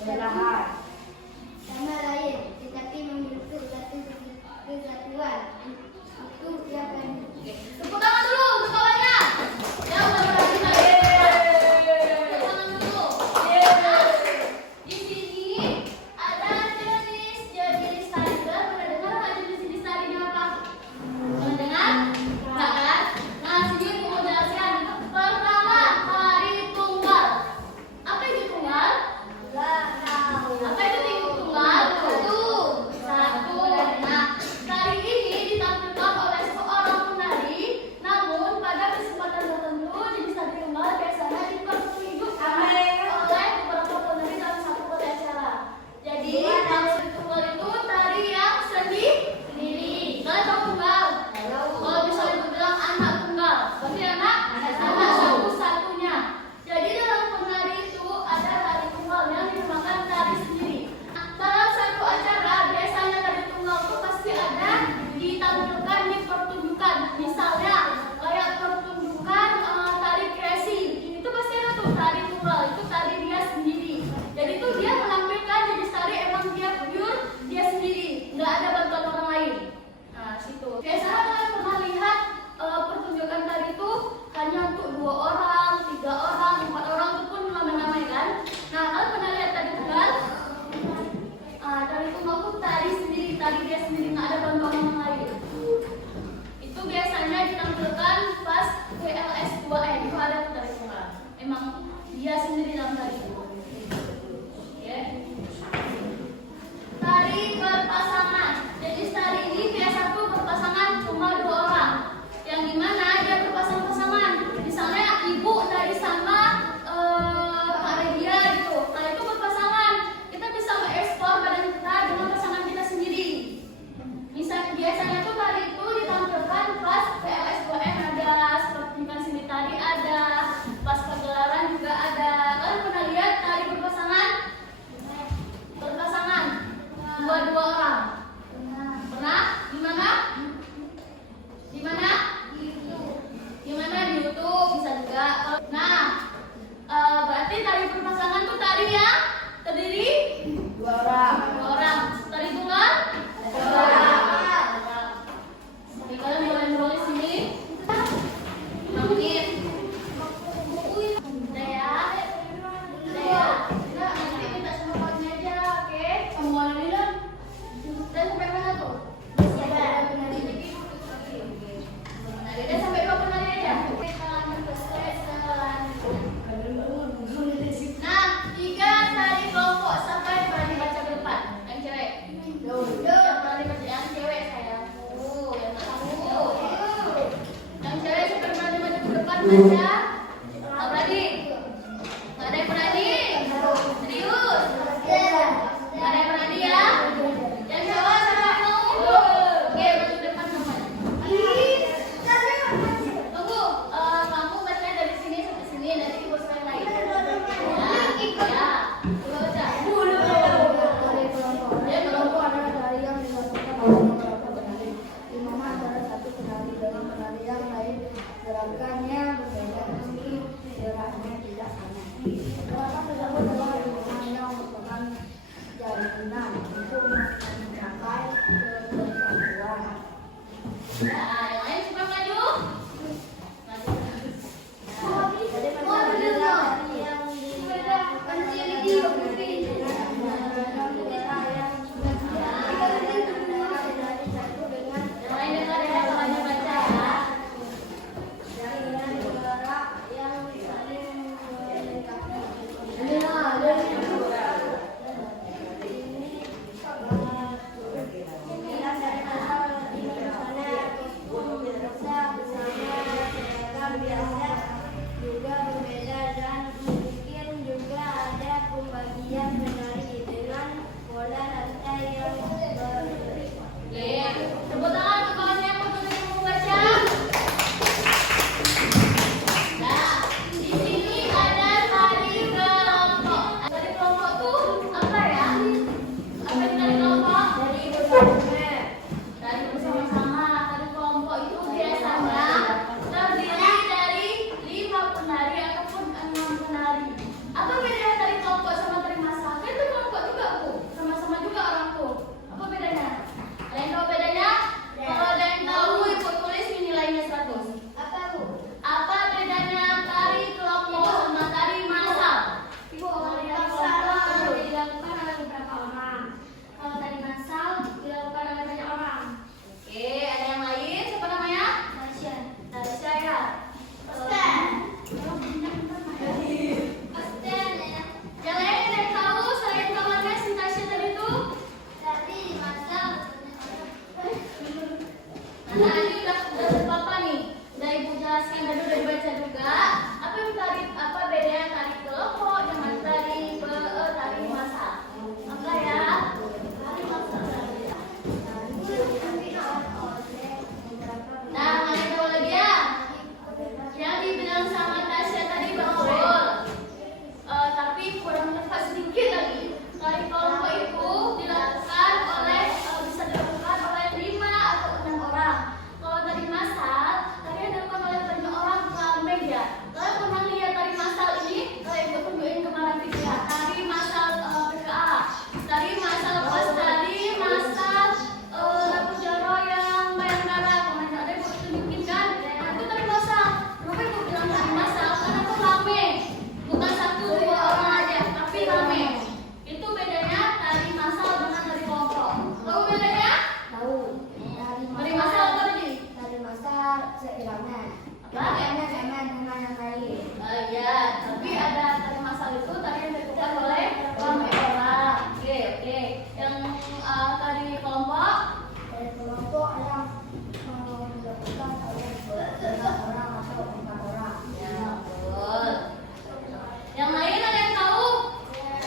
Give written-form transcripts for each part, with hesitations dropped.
belahan. Sama lain, tetapi membentuk satu kesatuan. Itu yang akan. Tepuk tangan dulu untuk kawannya. Ya udah berhasil. Tepuk tangan dulu. Di sini ada jenis tari. Pernah dengar nggak jenis tarinya apa? Pernah dengar? Nggak kan? Nah, sini aku mau jelaskan. Pertama, tari tunggal. Apa itu tunggal? Apa itu tunggal? Satu. Nah, tari ini ditampilkan oleh seorang penari. Namun pada kesempatan tertentu jenis tari tunggal biasanya dipertunjukkan oleh beberapa penari dalam satu kota acara. Jadi tari tunggal itu tari yang sendiri. Kalian tahu tunggal? Kalau misalnya dibilang anak tunggal, berarti anak satu-satunya. Jadi dalam penari itu ada tari tunggal yang dinamakan tari sendiri. Dalam satu acara biasanya tari tunggal itu pasti ada ditampilkan di pertunjukan. Misalnya kayak pertunjukan tari kreasi, itu pasti ada tuh tari tunggal, itu tari dia sendiri. Jadi tuh dia menampilkan jenis tari emang dia pure dia sendiri, nggak ada bantuan orang lain. Nah situ. Biasanya kalian pernah lihat pertunjukan tari itu hanya untuk 2 orang, 3 orang, 4 orang itu pun ramai-ramai kan. Nah kalian pernah lihat tari tunggal? Tari tunggal itu tari sendiri, tari dia sendiri, nggak ada bantuan orang lain. Itu biasanya ditampilkan pas WLS 2N itu ada tari tunggal. Emang dia sendiri dalam tari itu. Oke. Tari berpasangan. Jadi tari ini biasa tuh berpasangan cuma 2 orang. Yang dimana dia berpasang-pasangan. Misalnya ibu dari sama Kak Redia gitu. Nah itu berpasangan. Kita bisa mengekspor badan kita dengan pasangan kita sendiri. Biasanya tuh tari itu ditampilkan pas PLS 2N ada, pertunjukan seni tari ada, pas pagelaran juga ada. Kalian pernah lihat tari berpasangan? Berpasangan 2 orang. Pernah? Di mana? Di mana? Di mana? Di YouTube bisa juga. Nah, berarti tari berpasangan tuh tari yang terdiri 2 orang. 2 orang. Tari tunggal? 1 orang. Oke, kalian boleh nulis sini. Mungkin. Udah ya. Nanti minta sama kawannya aja, oke? Semua dulu. Dan sampai mana tuh? Udah sampai 2 penari aja. Nah, 3 tari kelompok sampai berani baca ke depan. Yang cewek. Yang berani baca yang cewek sayang. Yang kamu. Yang cewek sampai berani baca ke depan baca. Nggak berani. Nggak ada yang berani. Serius. Nggak ada yang berani ya. Yang cowok sampai mau. Oke, baca ke depan semuanya. Tunggu, kamu baca dari sini sampai sini, nanti ibu sekali lagi. Ya, coba baca. Dia kelompok adalah tari yang dilakukan oleh beberapa penari. Di mana antara satu penari dengan penari yang lain gerakannya berbeda.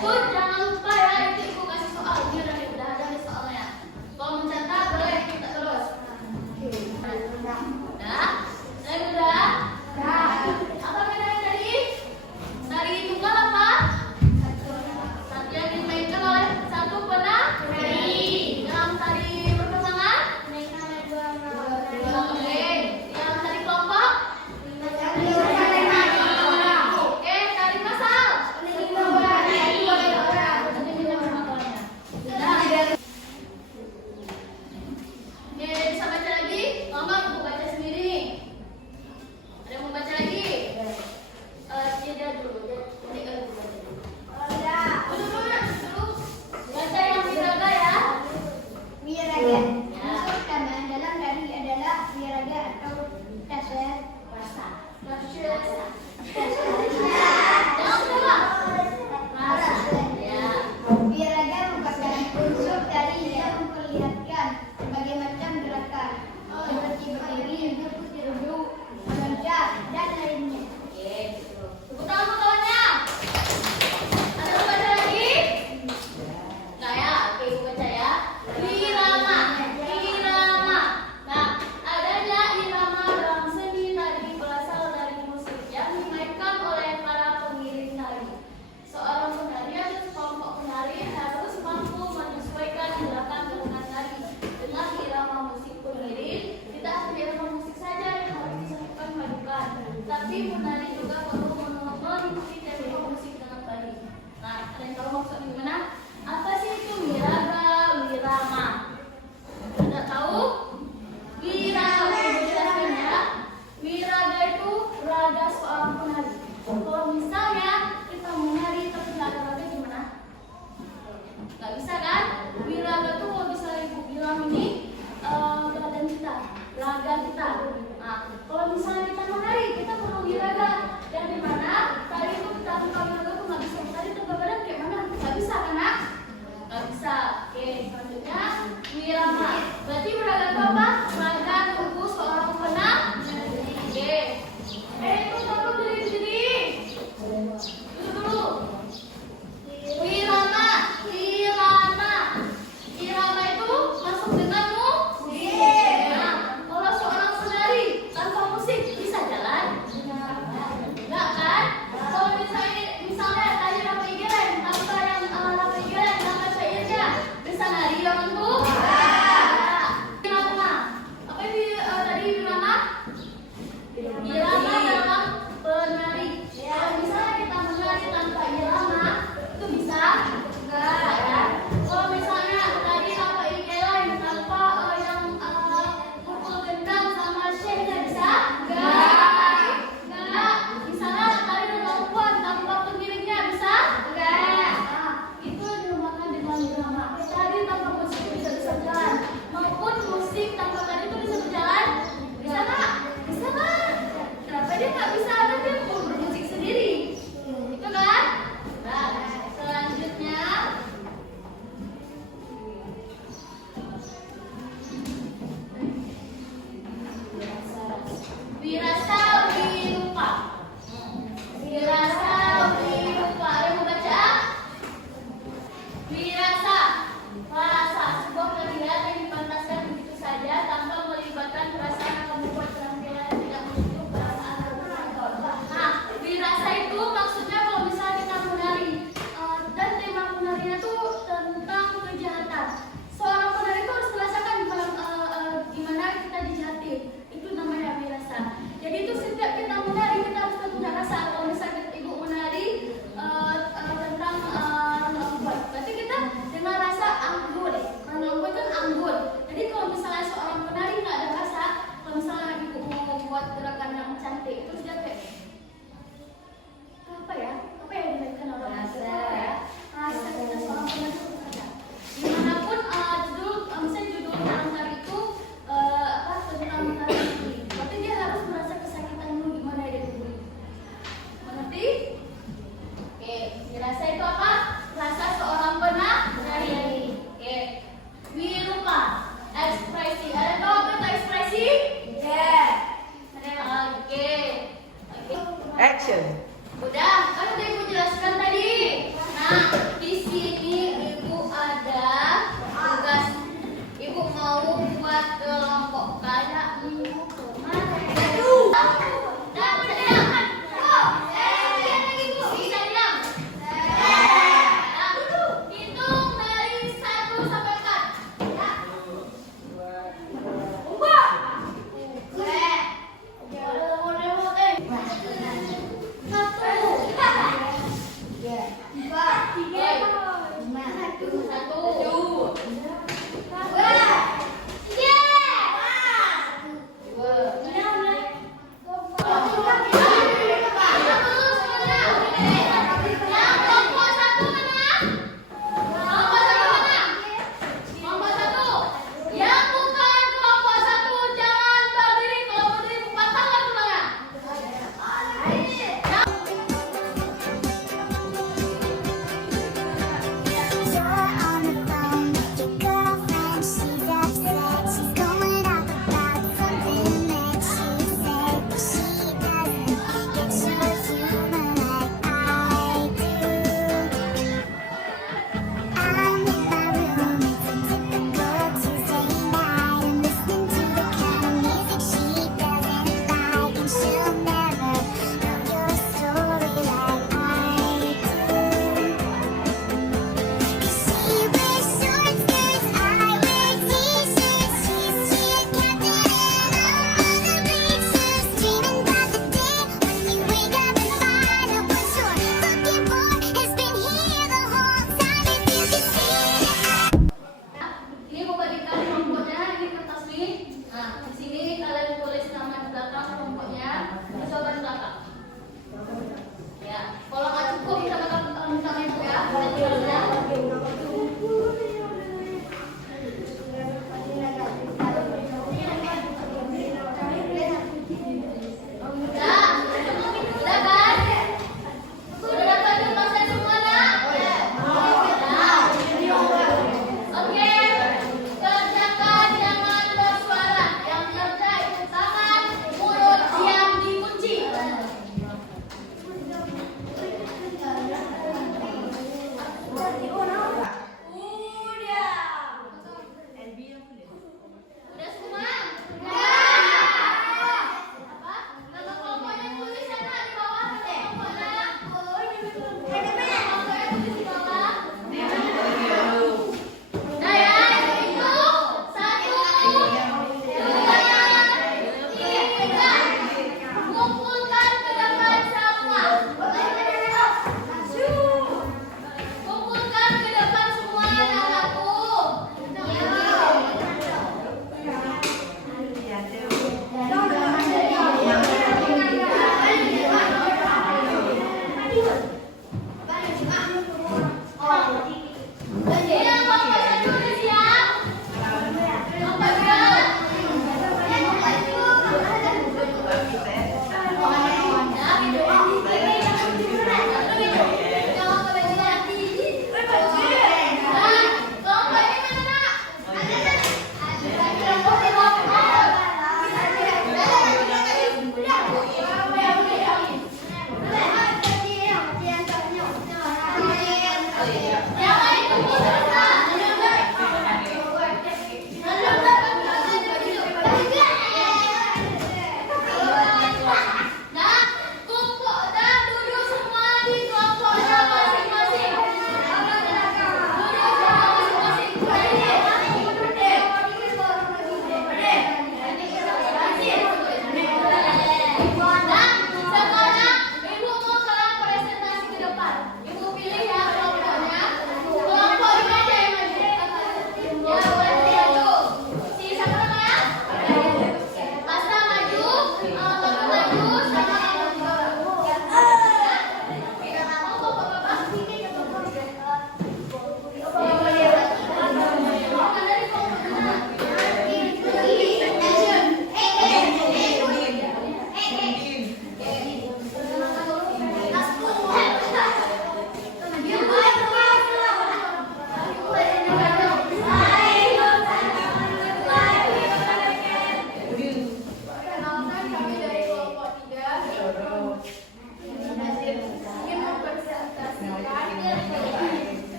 Bud, jangan lupa ya, itu ibu kasih soal. Ini udah ada nih soalnya. Kalau mencatat boleh kita terus. Udah? Saya udah? Apa bedanya tadi? Tari tunggal apa? Satu yang dimainkan oleh satu penari. Dalam tari berpasangan? Oke. Yang tari kelompok? Oke, tari masal? Oke, bisa baca lagi? Mama mau baca sendiri nih. Ada yang mau baca lagi? Dia dulu. Dia dulu. Dulu. Baca yang Wiraga ya. Wiraga. Unsur tambahan dalam dari adalah wiraga atau dasar rasa. Jangan salah. Rasa. Ya. Wiraga merupakan unsur dari yang memperlihatkan berbagai macam gerakan seperti berdiri, duduk, meloncat, dan lainnya. Oke, gitu. Tepuk tangan kawannya. Ada yang baca lagi? Nggak ya? Oke, ibu baca ya. Irama. Nah, adanya irama dalam seni tari berasal dari musik yang dimainkan oleh para pengiring tari. Seorang penari atau sekelompok penari harus mampu menyesuaikan gerakan dengan tari dengan irama musik pengiring. Tidak hanya irama musik saja yang harus disatukan padukan, tapi penari juga perlu mengikuti tempo musik dengan tari. Nah, ada yang tahu maksudnya gimana? Apa sih itu wiraga, wirama? Tidak tahu? Wiraga itu jelaskan ya. Wiraga itu raga seorang penari. Kalau misalnya kita menari tapi nggak ada raga gimana? Nggak bisa kan? Wiraga tuh kalau bisa ibu bilang ini badan kita, raga kita. Nah, kalau misalnya kita menari, kita perlu wiraga. Dan di mana tari itu kita buka wiraga tuh nggak bisa. Tari tanpa badan kayak mana? Nggak bisa kan? Ini mau bagikan kelompoknya, ini kertas nih. Nah, di sini kalian tulis nama di belakang kelompoknya, coba di belakang. Ya, kalau nggak cukup bisa minta ibu ya.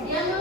Yang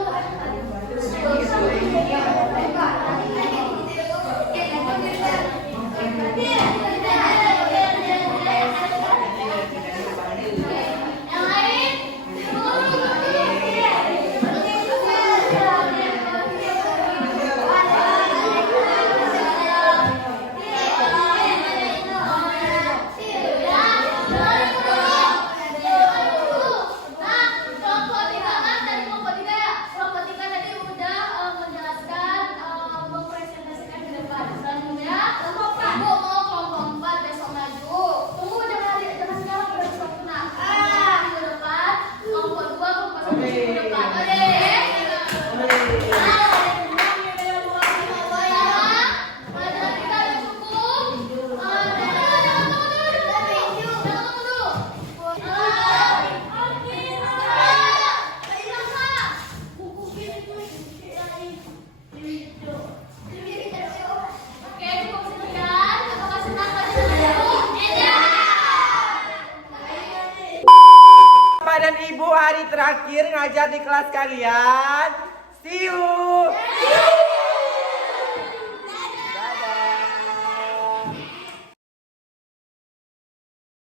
terakhir ngajar di kelas kalian. See you. Dadah.